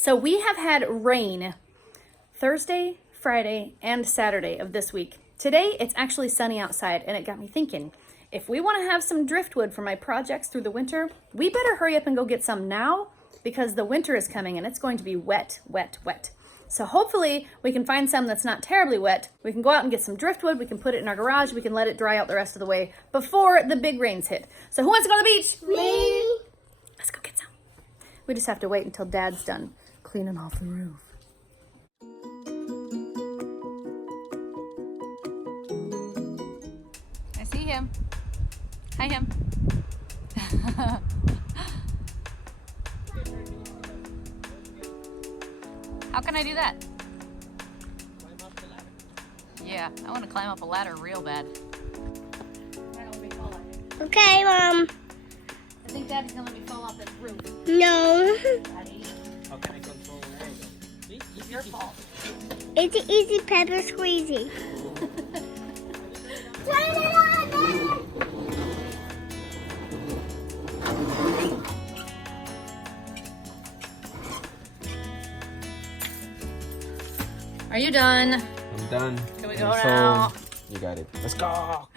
So we have had rain Thursday, Friday, and Saturday of this week. Today, it's actually sunny outside, and it got me thinking, if we want to have some driftwood for my projects through the winter, we better hurry up and go get some now because the winter is coming and it's going to be wet, wet, wet. So hopefully we can find some that's not terribly wet. We can go out and get some driftwood. We can put it in our garage. We can let it dry out the rest of the way before the big rains hit. So who wants to go to the beach? Me. Let's go get some. We just have to wait until Dad's done cleaning off the roof. I see him. Hi, him. How can I do that? Climb up the ladder. Yeah, I want to climb up a ladder real bad. Okay, Mom. I think Daddy's gonna let me fall off this roof. No. Daddy, How can I control the angle? See? it's your fault. It's an easy pepper squeezy. Turn it on, Dad. Are you done? I'm done. Can we go now? You got it. Let's go.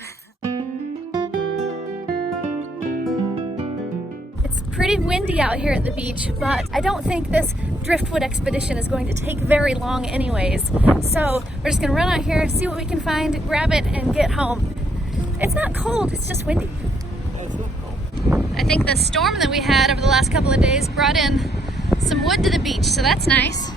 It's pretty windy out here at the beach, but I don't think this driftwood expedition is going to take very long anyways. So we're just gonna run out here, see what we can find, grab it, and get home. It's not cold, it's just windy. It's not cold. I think the storm that we had over the last couple of days brought in some wood to the beach, so that's nice.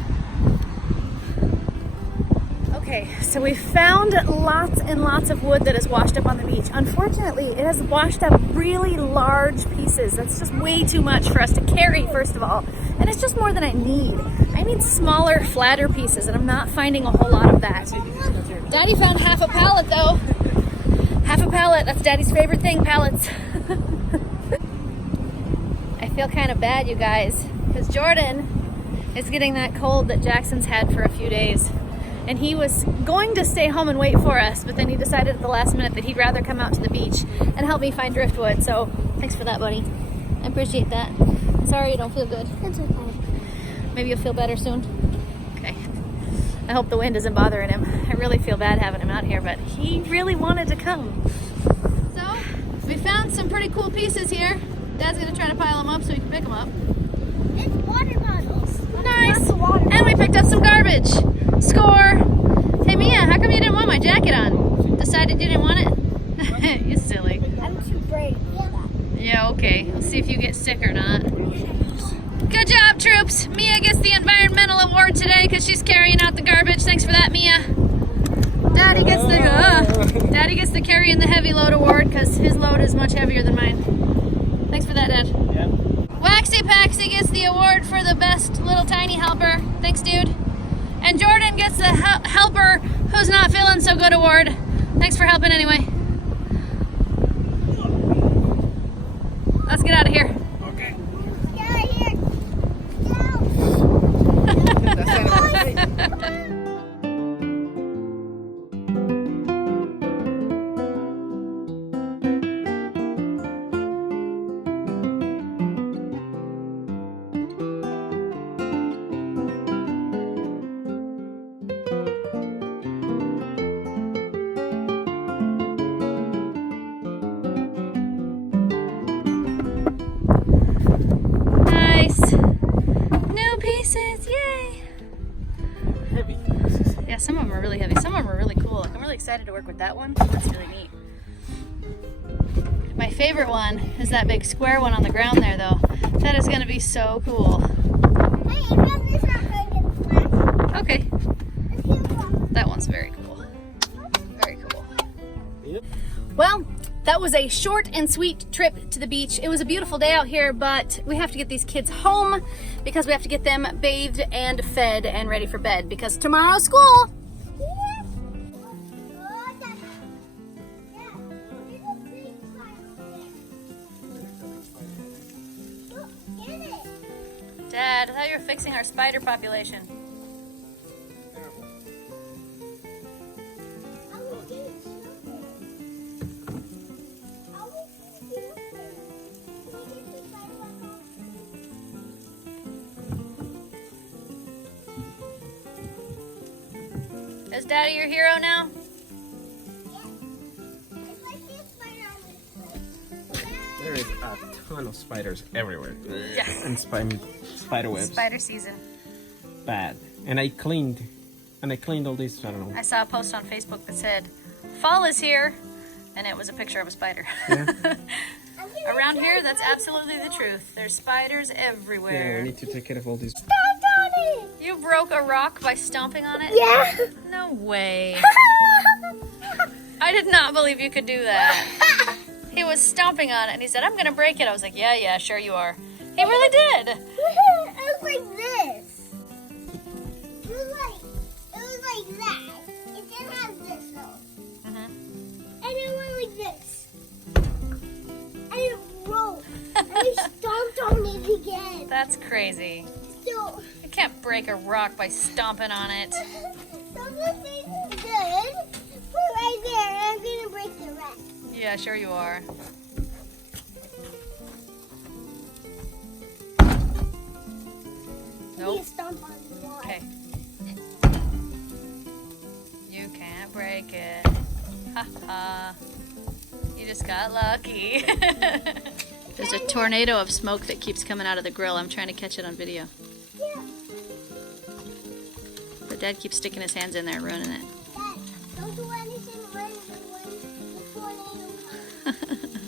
Okay, so we found lots and lots of wood that is washed up on the beach. Unfortunately, it has washed up really large pieces. That's just way too much for us to carry, first of all. And it's just more than I need. I need smaller, flatter pieces, and I'm not finding a whole lot of that. Daddy found half a pallet, though. Half a pallet, that's Daddy's favorite thing, pallets. I feel kind of bad, you guys, because Jordan is getting that cold that Jackson's had for a few days. And he was going to stay home and wait for us, but then he decided at the last minute that he'd rather come out to the beach and help me find driftwood. So thanks for that, buddy. I appreciate that. Sorry you don't feel good. It's okay. Maybe you'll feel better soon. Okay. I hope the wind isn't bothering him. I really feel bad having him out here, but he really wanted to come. So we found some pretty cool pieces here. Dad's gonna try to pile them up so we can pick them up. It's water bottles. Nice. And we picked up some garbage. Score! Hey Mia, how come you didn't want my jacket on? Decided you didn't want it? You silly. I'm too brave for that. Yeah, okay. We'll see if you get sick or not. Good job, troops! Mia gets the environmental award today because she's carrying out the garbage. Thanks for that, Mia. Daddy gets the carrying the heavy load award because his load is much heavier than mine. Thanks for that, Dad. Yeah. Waxy Paxy gets the award for the best little tiny helper. Thanks, dude. And Jordan gets the helper who's not feeling so good award. Thanks for helping anyway. Let's get out of here. Okay. Get out of here. Go. Yay! Heavy. Yeah, some of them are really heavy. Some of them are really cool. Like, I'm really excited to work with that one. That's really neat. My favorite one is that big square one on the ground there, though. That is going to be so cool. Okay. That one's very cool. Very cool. Yep. Well, that was a short and sweet trip to the beach. It was a beautiful day out here, but we have to get these kids home because we have to get them bathed and fed and ready for bed because tomorrow's school. Dad, I thought you were fixing our spider population. Is Daddy your hero now? It's like this spider on this place. There is a ton of spiders everywhere. Yeah. And spider webs. Spider season. Bad. And I cleaned all these, I don't know. I saw a post on Facebook that said, "Fall is here," and it was a picture of a spider. Yeah. Around here, that's absolutely the truth. There's spiders Yeah, everywhere. we need to take care of all these. Stop on it! You broke a rock by stomping on it? Yeah. No way. I did not believe you could do that. He was stomping on it and he said, "I'm gonna break it." I was like, yeah, sure you are. He really did. It was like this. It was like that. It didn't have this though. And it went like this. And it rolled. And we stomped on it again. That's crazy. So, You can't break a rock by stomping on it. so this thing is good. Put it right there and I'm gonna break the rest. Yeah, sure you are. Nope. You stomp on the wall. Okay. You can't break it. Ha ha. You just got lucky. There's a tornado of smoke that keeps coming out of the grill. I'm trying to catch it on video. Yeah. But Dad keeps sticking his hands in there and ruining it. Dad, don't do anything when the tornado comes.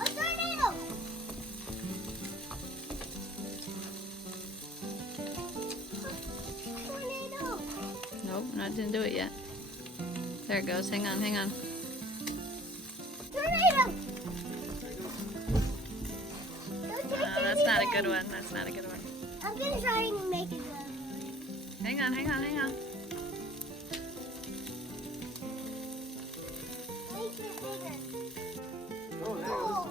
A tornado! Tornado! Nope, I didn't do it yet. There it goes. Hang on, hang on. Tornado! No, that's not a good one. That's not a good one. I'm gonna try and make a good one. Hang on, hang on, hang on. Make it bigger. Oh, Oh.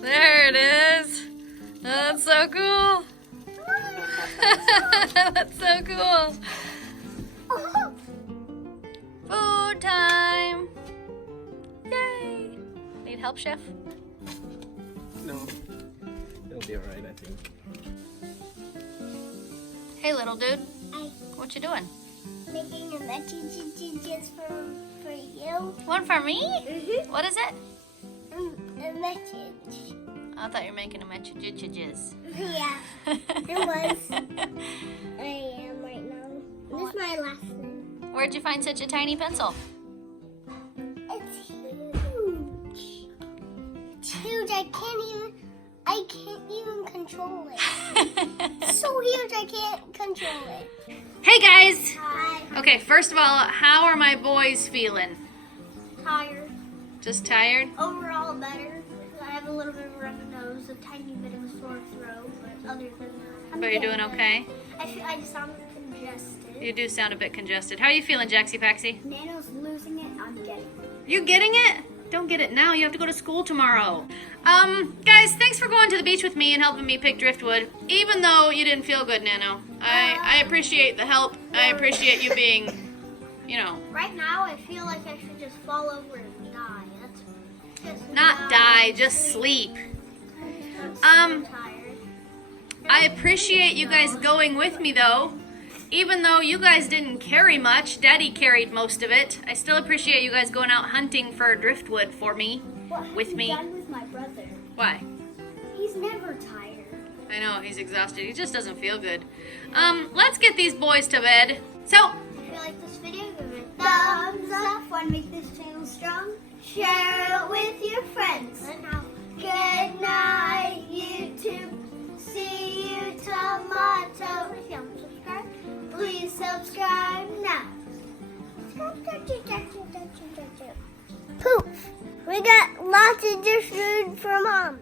There it is. That's so cool. That's so cool. Oh. Food time. Yay. Need help, Chef? no. It'll be alright, I think. Hey, little dude. I'm What you doing? making a message just for you. One for me? Mm-hmm. What is it? A message. I thought you were making a messages. Yeah, it was. I am right now. This is my last one. Where'd you find such a tiny pencil? It's huge. It's huge. I can't even control it. It's so huge I can't control it. Hey, guys. Hi. Okay, first of all, how are my boys feeling? Tired. Just tired? Overall better. I have a little bit of a rough nose, a tiny bit of a sore throat, but other than that, I'm But you're getting doing there. okay? I just sound congested. You do sound a bit congested. How are you feeling, Jaxie Paxie? Nano's losing it. I'm getting it. You getting it? Don't get it now. You have to go to school tomorrow. Guys, thanks for going to the beach with me and helping me pick driftwood. Even though you didn't feel good, Nano. I appreciate the help. I appreciate you being, you know, Right now, I feel like I should just fall over and die. That's just not die, just sleep. I'm so tired. I appreciate you guys going with me, though. Even though you guys didn't carry much, Daddy carried most of it. I still appreciate you guys going out hunting for driftwood for me. What have With you me. done with my brother? Why? He's never tired. I know, he's exhausted. He just doesn't feel good. Let's get these boys to bed. So, If you like this video, give it a thumbs up. Want to make this channel strong? Share it with your friends. And now, good night, YouTube. See you tomorrow. If you haven't subscribed, please subscribe now. Poof! We got lots of dish food for Mom.